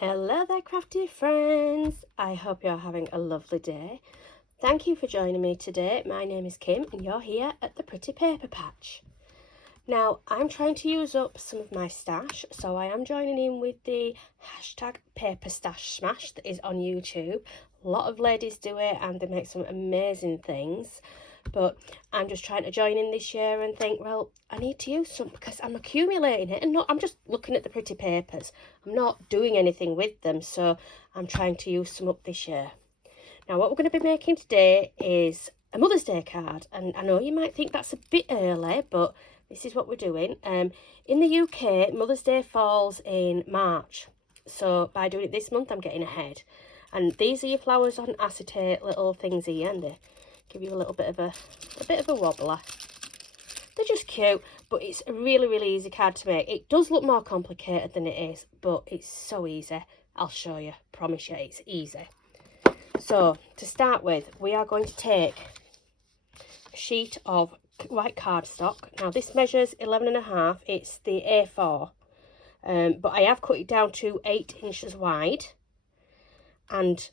Hello there, crafty friends. I hope you're having a lovely day. Thank you for joining me today. My name is Kim and you're here at the Pretty Paper Patch. Now, I'm trying to use up some of my stash, so I am joining in with the hashtag Paper Stash Smash that is on YouTube. A lot of ladies do it and they make some amazing things. But I'm just trying to join in this year and think, well, I need to use some because I'm accumulating it and I'm just looking at the pretty papers. I'm not doing anything with them, so I'm trying to use some up this year. Now, what we're going to be making today is a Mother's Day card, and I know you might think that's a bit early, but this is what we're doing. In the UK, Mother's Day falls in March, so by doing it this month, I'm getting ahead. And these are your flowers on acetate little things here, and they give you a little bit of a wobbler. They're just cute, but it's a really easy card to make. It does look more complicated than it is, but it's so easy. I'll show you, promise you, it's easy. So to start with, we are going to take a sheet of white cardstock. Now this measures 11.5. It's the A4, but I have cut it down to 8 inches wide, and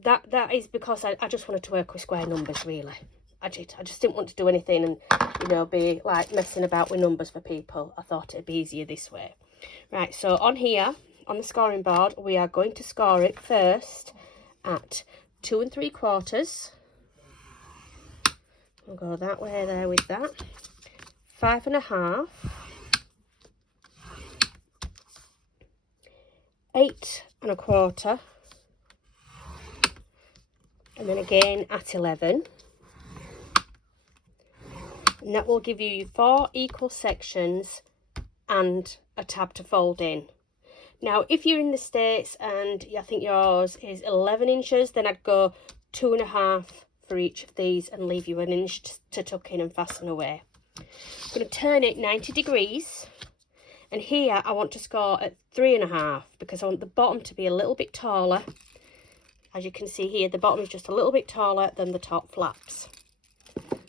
that is because I just wanted to work with square numbers, really. I just didn't want to do anything and, you know, be like messing about with numbers for people. I thought it'd be easier this way. Right, so on here, on the scoring board, we are going to score it first at 2 3/4. We'll go that way there with that. 5.5. 8 1/4. And then again at 11, and that will give you 4 equal sections and a tab to fold in. Now if you're in the States and I think yours is 11 inches, then I'd go 2.5 for each of these and leave you an inch to tuck in and fasten away. I'm going to turn it 90 degrees, and here I want to score at 3.5 because I want the bottom to be a little bit taller. As you can see here, the bottom is just a little bit taller than the top flaps.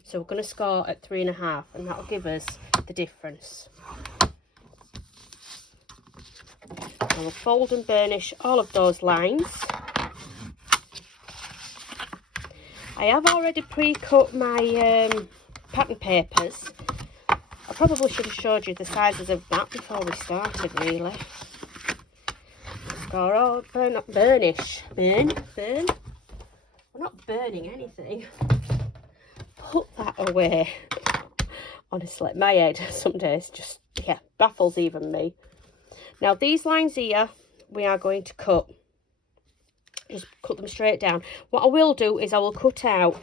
So we're going to score at 3.5, and that will give us the difference. I will fold and burnish all of those lines. I have already pre-cut my pattern papers. I probably should have showed you the sizes of that before we started, really. Score all, burnish. Burn. We're not burning anything. Put that away. Honestly, my head some days just, baffles even me. Now these lines here, we are going to cut. Just cut them straight down. What I will do is I will cut out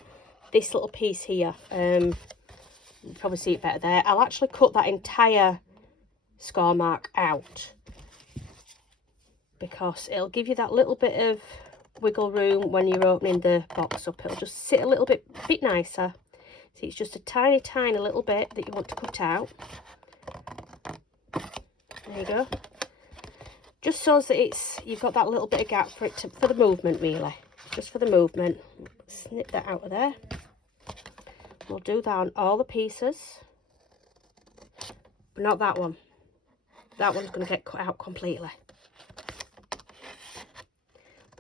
this little piece here. You probably see it better there. I'll actually cut that entire score mark out, because it'll give you that little bit of wiggle room when you're opening the box up. It'll just sit a little bit nicer. See, it's just a tiny little bit that you want to cut out. There you go. Just so that you've got that little bit of gap for the movement, really. Just for the movement. Snip that out of there. We'll do that on all the pieces, but not that one. That one's going to get cut out completely.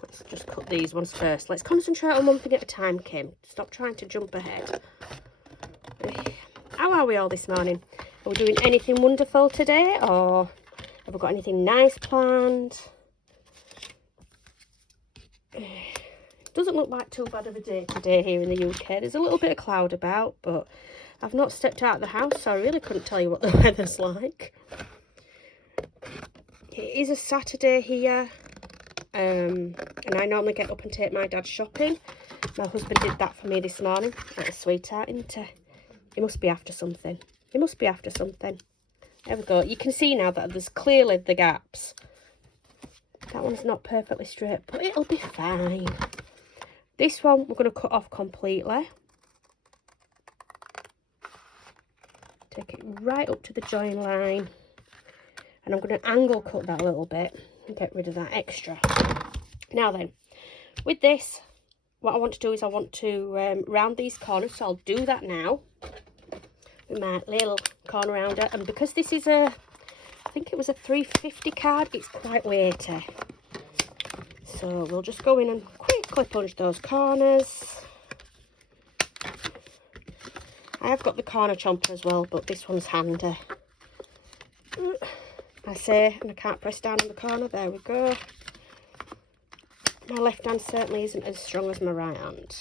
Let's just cut these ones first. Let's concentrate on one thing at a time, Kim. Stop trying to jump ahead. How are we all this morning? Are we doing anything wonderful today, or have we got anything nice planned? Doesn't look like too bad of a day today here in the UK. There's a little bit of cloud about, but I've not stepped out of the house, so I really couldn't tell you what the weather's like. It is a Saturday here, and I normally get up and take my dad shopping. My husband did that for me this morning. What a sweetheart, isn't he? He must be after something. He must be after something. There we go. You can see now that there's clearly the gaps. That one's not perfectly straight, but it'll be fine. This one we're going to cut off completely. Take it right up to the join line. And I'm going to angle cut that a little bit and get rid of that extra. Now then, with this, what I want to do is I want to round these corners, so I'll do that now with my little corner rounder. And because this is a think it was a 350 card. It's quite weighty. So we'll just go in and quickly punch those corners. I have got the corner chomper as well, but this one's handy. I say, and I can't press down on the corner. There we go. My left hand certainly isn't as strong as my right hand.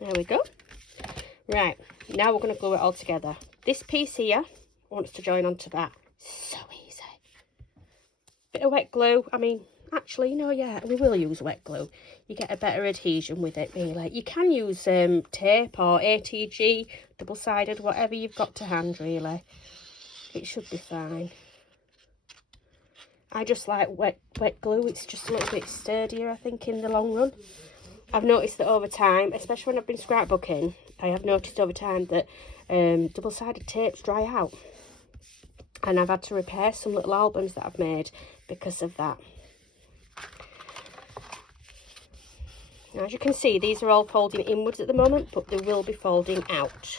There we go. Right, now we're going to glue it all together. This piece here wants to join onto that. So easy. Bit of wet glue. I mean, actually, no, yeah, we will use wet glue. You get a better adhesion with it, really. You can use tape or ATG, double-sided, whatever you've got to hand, really. It should be fine. I just like wet glue. It's just a little bit sturdier, I think, in the long run. I've noticed that over time, especially when I've been scrapbooking, I have noticed over time that double-sided tapes dry out. And I've had to repair some little albums that I've made because of that. Now, as you can see, these are all folding inwards at the moment, but they will be folding out.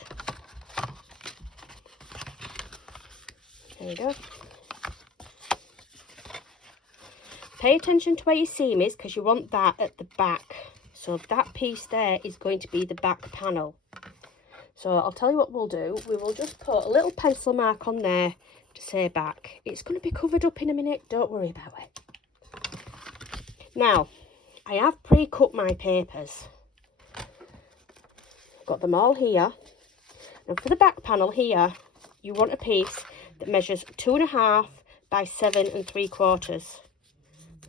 There we go. Pay attention to where your seam is, because you want that at the back. So that piece there is going to be the back panel. So I'll tell you what we'll do. We will just put a little pencil mark on there to say back. It's going to be covered up in a minute. Don't worry about it. Now, I have pre-cut my papers. Got them all here. And for the back panel here, you want a piece that measures 2.5 by 7 3/4.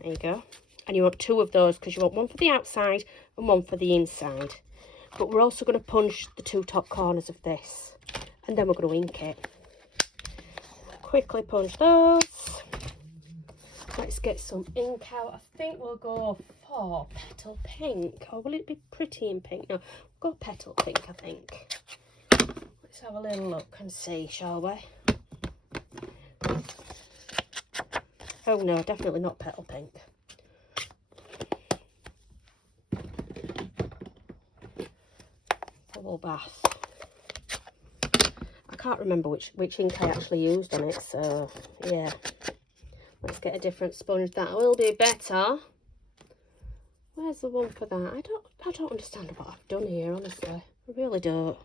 There you go. And you want 2 of those because you want one for the outside and one for the inside. But we're also going to punch the 2 top corners of this. And then we're going to ink it. Quickly punch those. Let's get some ink out. I think we'll go for petal pink. Or will it be pretty in pink? No, we'll go petal pink, I think. Let's have a little look and see, shall we? Oh no, definitely not petal pink. Bubble bath. I can't remember which ink I actually used on it, so yeah. Let's get a different sponge. That will be better. Where's the one for that? I don't understand what I've done here, honestly. I really don't.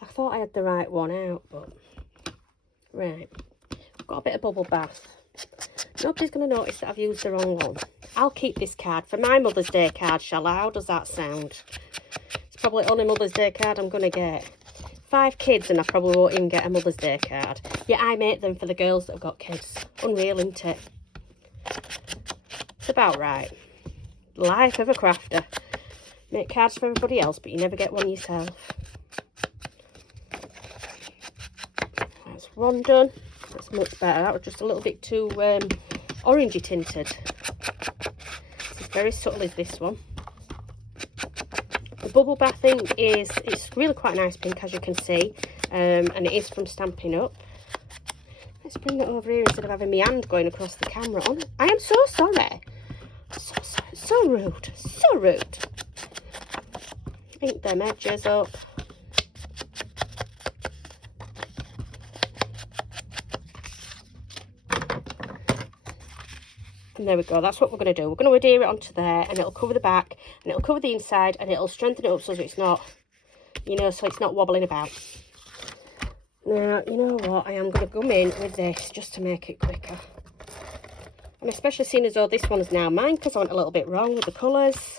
I thought I had the right one out, but right. I've got a bit of bubble bath. Nobody's going to notice that I've used the wrong one. I'll keep this card for my Mother's Day card, shall I? How does that sound? It's probably the only Mother's Day card I'm going to get. 5 kids and I probably won't even get a Mother's Day card. Yet I make them for the girls that have got kids. Unreal, isn't it? It's about right. Life of a crafter. Make cards for everybody else, but you never get one yourself. That's one done. That's much better. That was just a little bit too orangey tinted. This is very subtle, is this one. The bubble bath ink it's really quite a nice pink, as you can see, and it is from Stampin' Up. Let's bring it over here instead of having my hand going across the camera. I am so sorry. So sorry. So rude. So rude. Ink them edges up. And there we go, that's what we're going to do. We're going to adhere it onto there, and it'll cover the back, and it'll cover the inside, and it'll strengthen it up so that it's not, you know, so it's not wobbling about. Now, you know what, I am going to come in with this just to make it quicker. And especially seeing as though this one's now mine, because I went a little bit wrong with the colours.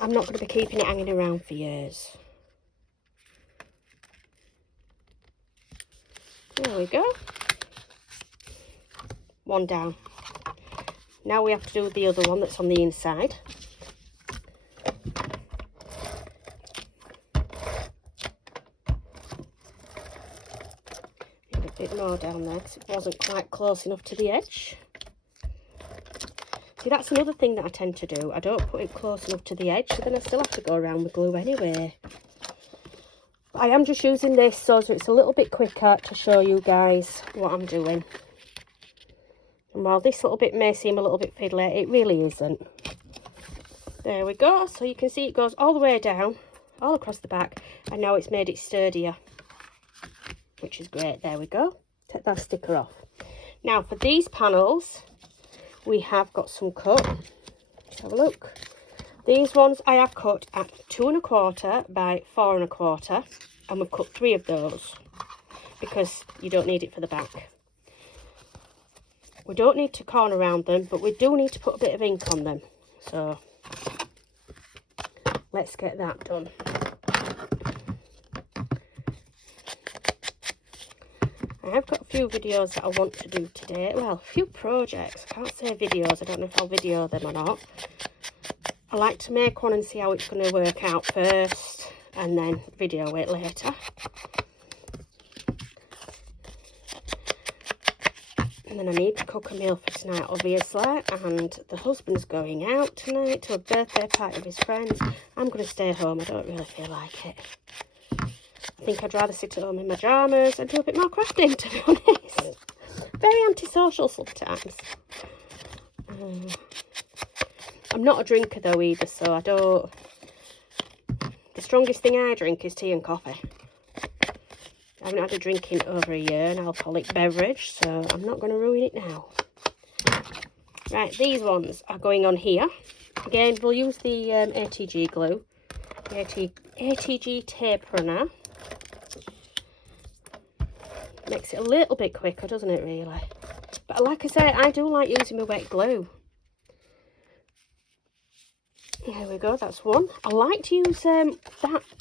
I'm not going to be keeping it hanging around for years. There we go. One down. Now we have to do the other one that's on the inside. Need a bit more down there because it wasn't quite close enough to the edge. See, that's another thing that I tend to do. I don't put it close enough to the edge, so then I still have to go around with glue anyway. I am just using this so it's a little bit quicker to show you guys what I'm doing. And while this little bit may seem a little bit fiddly, it really isn't. There we go. So you can see it goes all the way down, all across the back, and now it's made it sturdier. which is great. There we go. Take that sticker off. Now for these panels, we have got some cut. Let's have a look. These ones I have cut at 2 1/4 by 4 1/4, and we've cut 3 of those because you don't need it for the back. We don't need to corner around them, but we do need to put a bit of ink on them. So let's get that done. I have got a few videos that I want to do today. Well, a few projects. I can't say videos. I don't know if I'll video them or not. I like to make one and see how it's going to work out first, and then video it later. And then I need to cook a meal for tonight, obviously, and the husband's going out tonight to a birthday party of his friends. I'm going to stay home. I don't really feel like it. I think I'd rather sit at home in my pyjamas and do a bit more crafting, to be honest. Very antisocial sometimes. I'm not a drinker though either, so I don't... The strongest thing I drink is tea and coffee. I haven't had a drink in over a year, an alcoholic beverage, so I'm not going to ruin it now. Right, these ones are going on here. Again, we'll use the ATG glue, the ATG tape runner. Makes it a little bit quicker, doesn't it, really? But like I say, I do like using my wet glue. There we go, that's one. I like to use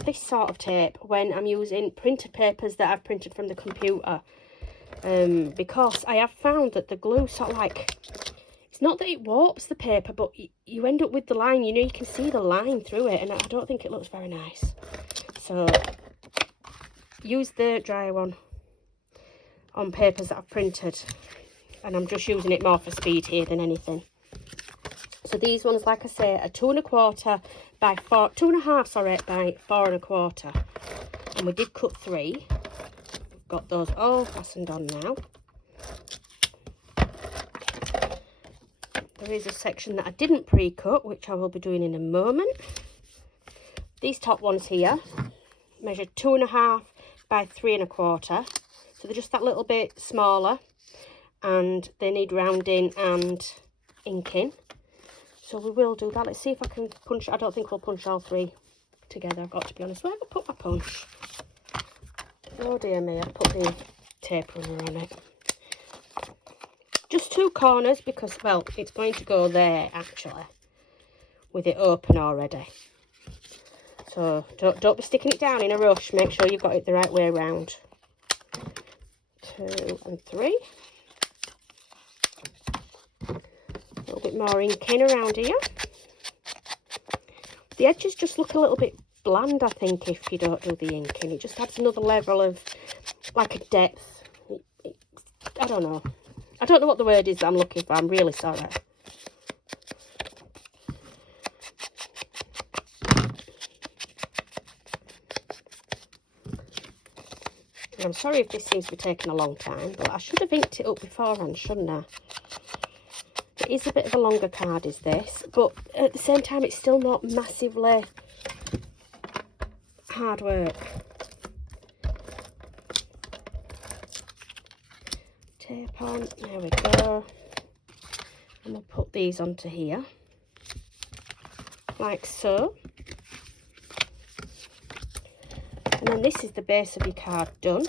this sort of tape when I'm using printed papers that I've printed from the computer. Because I have found that the glue sort of like... It's not that it warps the paper, but you end up with the line. You know, you can see the line through it, and I don't think it looks very nice. So, use the dry one on papers that I've printed. And I'm just using it more for speed here than anything. So these ones, like I say, are 2 1/4 by 4, 2 1/2, sorry, by 4 1/4. And we did cut 3. We've got those all fastened on now. There is a section that I didn't pre-cut, which I will be doing in a moment. These top ones here measure 2 1/2 by 3 1/4. So they're just that little bit smaller, and they need rounding and inking. So we will do that. Let's see if I can punch. I don't think we'll punch all 3 together, I've got to be honest. Where have I put my punch? Oh dear me, I've put the tape runner on it. Just 2 corners because, well, it's going to go there actually with it open already. So don't be sticking it down in a rush. Make sure you've got it the right way around. 2 and 3. A little bit more inking around here. The edges just look a little bit bland, I think, if you don't do the inking. It just adds another level of, like, a depth. I don't know. I don't know what the word is that I'm looking for. I'm really sorry. And I'm sorry if this seems to be taking a long time, but I should have inked it up beforehand, shouldn't I? It is a bit of a longer card, is this, but at the same time, it's still not massively hard work. Tape on, there we go. And we'll put these onto here, like so. And then this is the base of your card done.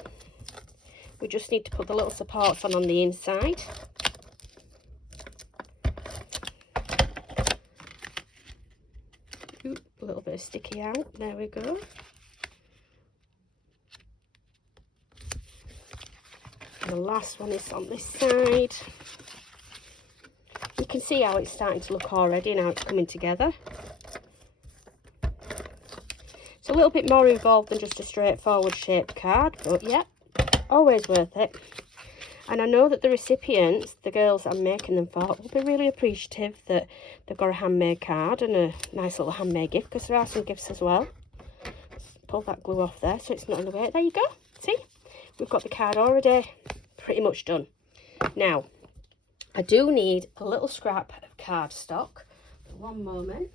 We just need to put the little supports on the inside. Ooh, a little bit of sticky out. There we go. And the last one is on this side. You can see how it's starting to look already and how it's coming together. It's a little bit more involved than just a straightforward shaped card, but yeah, always worth it. And I know that the recipients, the girls I'm making them for, will be really appreciative that they've got a handmade card and a nice little handmade gift, because there are some gifts as well. Pull that glue off there so it's not in the way. There you go. See? We've got the card already pretty much done. Now, I do need a little scrap of cardstock. One moment.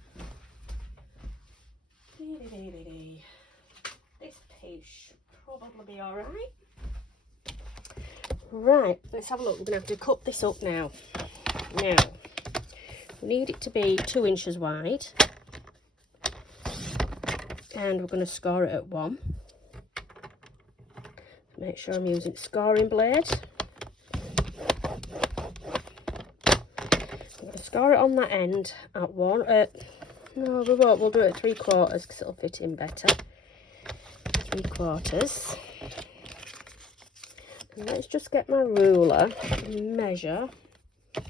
This piece should probably be alright. Right, let's have a look. We're going to have to cut this up now. Now, we need it to be 2 inches wide. And we're going to score it at 1. Make sure I'm using scoring blade. I'm going to score it on that end at 1. No, we won't. We'll do it at 3/4 because it'll fit in better. 3/4. And let's just get my ruler and measure. I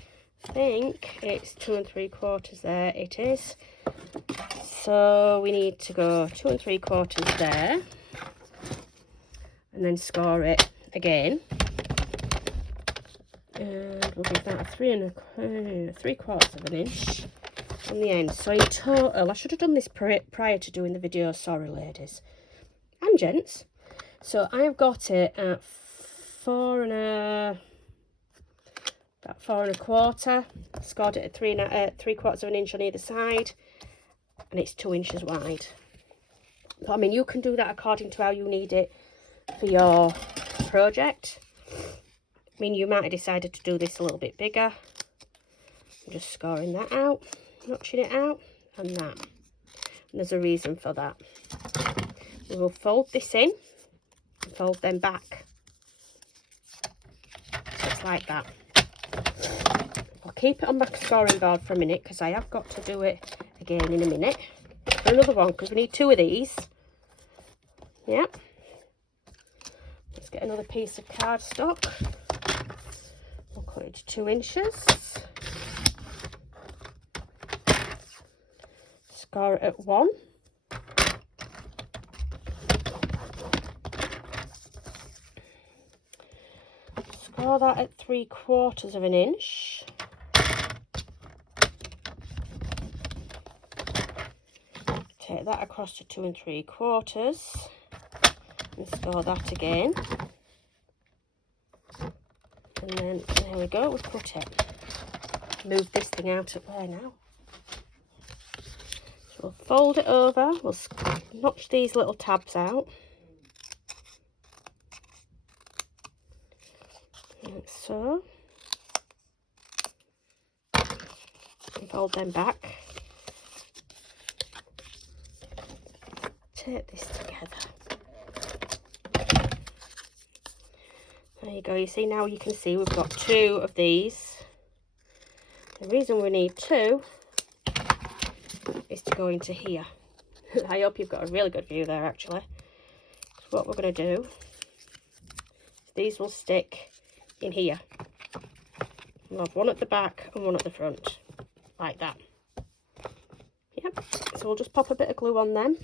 think it's 2 3/4 there. It is. So we need to go 2 3/4 there. And then score it again. And we'll give that a 3/4 of an inch on the end. So in total, I should have done this prior to doing the video, sorry ladies and gents. So I've got it at 4 1/4. Scored it at 3/4 of an inch on either side, and it's 2 inches wide. But I mean, you can do that according to how you need it for your project. I mean, you might have decided to do this a little bit bigger. I'm just scoring that out, notching it out, and that. And there's a reason for that. We will fold this in and fold them back. Just like that. I'll keep it on my scoring board for a minute because I have got to do it again in a minute. For another one, because we need 2 of these. Yep. Let's get another piece of cardstock. We'll cut it to 2 inches. Score it at 1. Score that at 3/4 of an inch. Take that across to 2 3/4 and score that again. And then there we go, we've cut it. Move this thing out of there now. So we'll fold it over, we'll notch these little tabs out. Like so. And fold them back. Take this together. There you go. You see, now you can see we've got 2 of these. The reason we need 2 is to go into here. I hope you've got a really good view there, actually. So what we're going to do is these will stick in here. We'll have one at the back and one at the front, like that. Yep. So we'll just pop a bit of glue on them.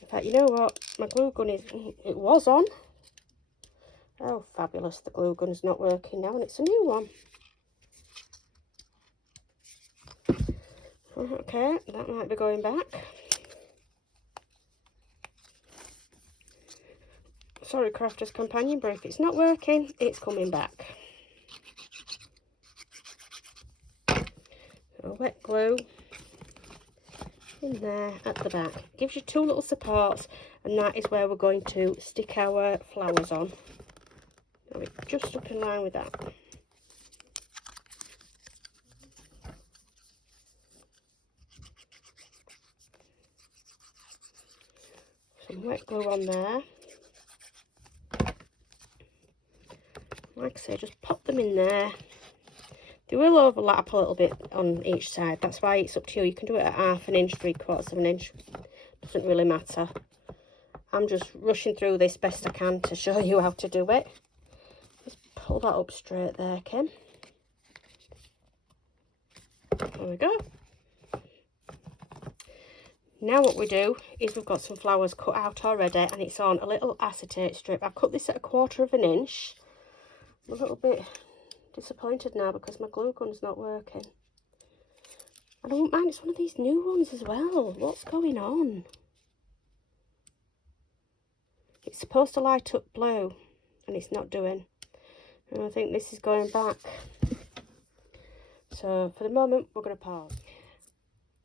In fact, you know what? My glue gun it was on. Oh, fabulous. The glue gun's not working now, and it's a new one. Okay, that might be going back. Sorry, Crafter's Companion, but if it's not working, it's coming back. So wet glue in there at the back. Gives you 2 little supports, and that is where we're going to stick our flowers on. Just up in line with that. Some wet glue on there. Like I say, just pop them in there. They will overlap a little bit on each side. That's why it's up to you. You can do it at 1/2 inch, 3/4 of an inch. Doesn't really matter. I'm just rushing through this best I can to show you how to do it. Just pull that up straight there, Kim. There we go. Now what we do is we've got some flowers cut out already, and it's on a little acetate strip. I've cut this at 1/4 of an inch. I'm a little bit disappointed now because my glue gun's not working. I don't mind, it's one of these new ones as well. What's going on? It's supposed to light up blue and it's not doing. And I think this is going back. So for the moment, we're going to pause.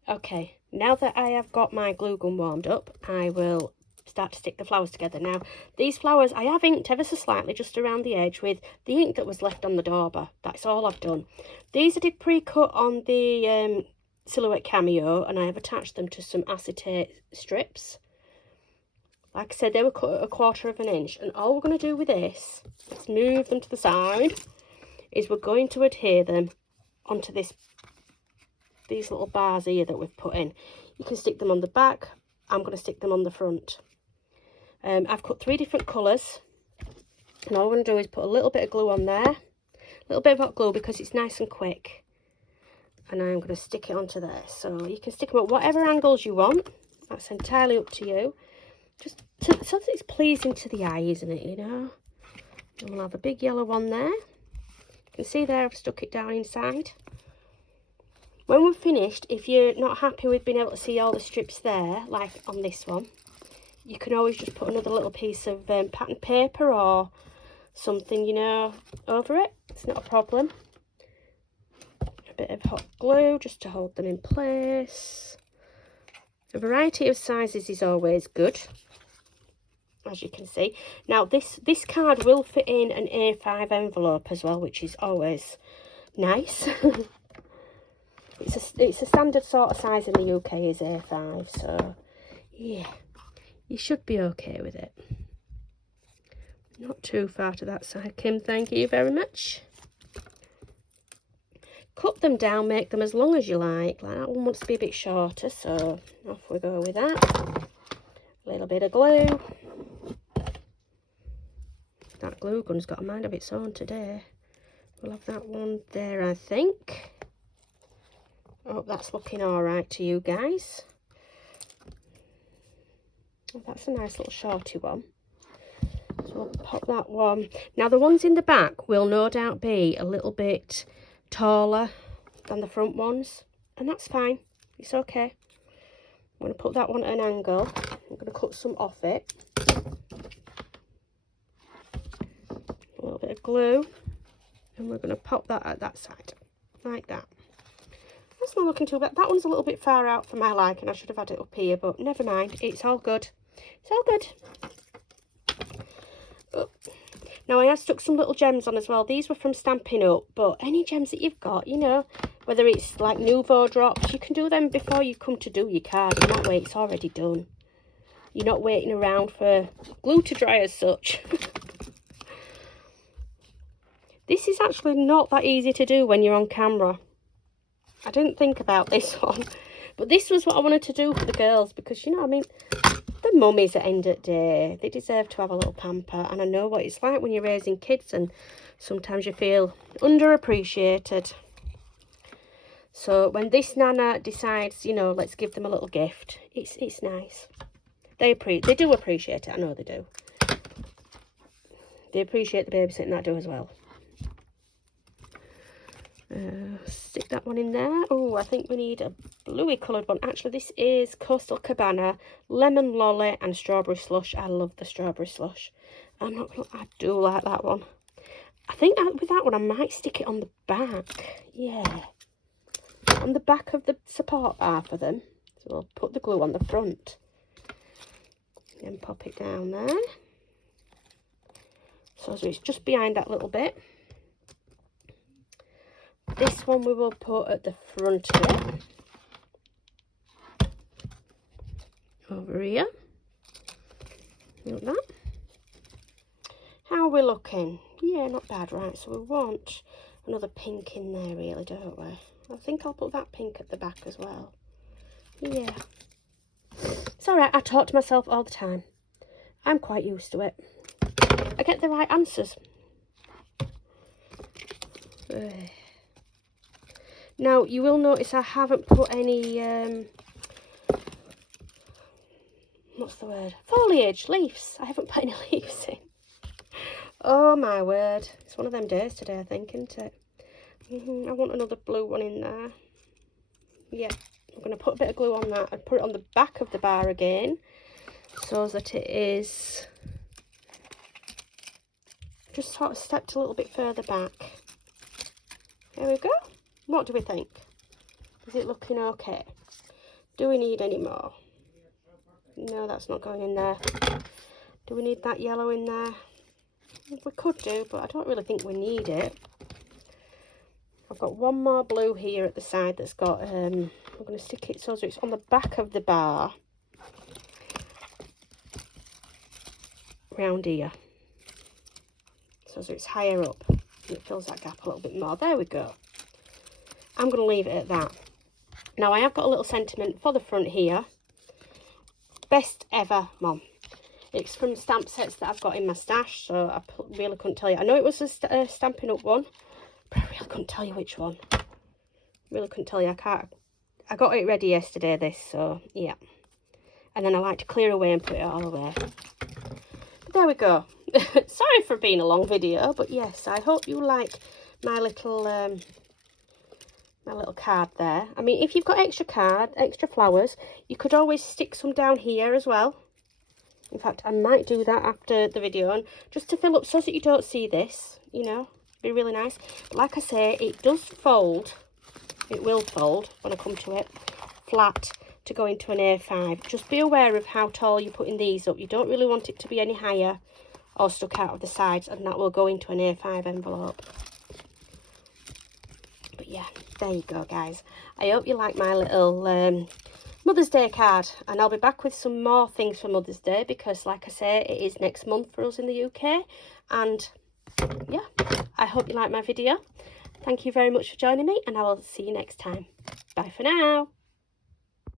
Okay, now that I have got my glue gun warmed up, I will start to stick the flowers together. Now, these flowers, I have inked ever so slightly just around the edge with the ink that was left on the dauber. That's all I've done. These I did pre-cut on the Silhouette Cameo, and I have attached them to some acetate strips. Like I said, they were cut at 1/4 of an inch. And all we're going to do with this, let's move them to the side, is we're going to adhere them onto these little bars here that we've put in. You can stick them on the back. I'm going to stick them on the front. I've cut 3 different colours. And all I'm going to do is put a little bit of glue on there. A little bit of hot glue because it's nice and quick. And I'm going to stick it onto there. So you can stick them at whatever angles you want. That's entirely up to you. Just so that it's pleasing to the eye, isn't it, you know? And we'll have a big yellow one there. You can see there I've stuck it down inside. When we're finished, if you're not happy with being able to see all the strips there, like on this one, you can always just put another little piece of pattern paper or something, you know, over it. It's not a problem. A bit of hot glue just to hold them in place. A variety of sizes is always good, as you can see. Now, this card will fit in an A5 envelope as well, which is always nice. It's a standard sort of size in the UK is A5, so yeah, you should be okay with it. Not too far to that side, Kim, thank you very much. Cut them down, make them as long as you like. Like that one wants to be a bit shorter, so off we go with that. A little bit of glue. That glue gun's got a mind of its own today. We'll have that one there, I think. I hope that's looking all right to you guys. Oh, that's a nice little shorty one. So we'll pop that one. Now, the ones in the back will no doubt be a little bit taller than the front ones, and that's fine. It's okay. I'm going to put that one at an angle. I'm going to cut some off it. A little bit of glue, and we're going to pop that at that side, like that. That's not looking too bad. That one's a little bit far out for my liking. I should have had it up here, but never mind. It's all good. It's all good. Oh. Now, I have stuck some little gems on as well. These were from Stampin' Up, but any gems that you've got, you know, whether it's like Nouveau drops, you can do them before you come to do your card, and that way it's already done. You're not waiting around for glue to dry as such. This is actually not that easy to do when you're on camera. I didn't think about this one, but this was what I wanted to do for the girls because, you know, I mean, the mummies at the end of the day, they deserve to have a little pamper, and I know what it's like when you're raising kids and sometimes you feel underappreciated. So when this Nana decides, you know, let's give them a little gift, it's nice. They do appreciate it, I know they do. They appreciate the babysitting that do as well. Stick that one in there. Oh, I think we need a bluey coloured one. Actually, this is Coastal Cabana, Lemon Lolly and Strawberry Slush. I love the Strawberry Slush. I do like that one. I think with that one I might stick it on the back. Yeah, on the back of the support bar for them. So we'll put the glue on the front and pop it down there. So it's just behind that little bit. This one we will put at the front of it. Over here. Like that. How are we looking? Yeah, not bad, right? So we want another pink in there, really, don't we? I think I'll put that pink at the back as well. Yeah. It's alright, I talk to myself all the time. I'm quite used to it. I get the right answers. Now, you will notice I haven't put any, what's the word? Foliage, leaves. I haven't put any leaves in. Oh, my word. It's one of them days today, I think, isn't it? I want another blue one in there. Yeah, I'm going to put a bit of glue on that and put it on the back of the bar again so that it is just sort of stepped a little bit further back. There we go. What do we think? Is it looking okay? Do we need any more? No, that's not going in there. Do we need that yellow in there? We could do, but I don't really think we need it. I've got one more blue here at the side that's got, I'm going to stick it so it's on the back of the bar. Round here. So it's higher up. And it fills that gap a little bit more. There we go. I'm going to leave it at that. Now I have got a little sentiment for the front here. Best ever, Mum. It's from stamp sets that I've got in my stash, so I really couldn't tell you. I know it was a Stampin' Up one, but I really couldn't tell you which one. Really couldn't tell you. I got it ready yesterday, this, so yeah. And then I like to clear away and put it all away. But there we go. Sorry for being a long video, but yes, I hope you like my little card there. I mean, if you've got extra flowers, you could always stick some down here as well. In fact, I might do that after the video, and just to fill up so that you don't see this, you know, be really nice. But like I say, it does fold. It will fold when I come to it, flat to go into an A5. Just be aware of how tall you're putting these up. You don't really want it to be any higher or stuck out of the sides, and that will go into an A5 envelope. But yeah, there you go, guys. I hope you like my little Mother's Day card, and I'll be back with some more things for Mother's Day, because like I say, it is next month for us in the UK. And yeah, I hope you like my video. Thank you very much for joining me, and I will see you next time. Bye for now.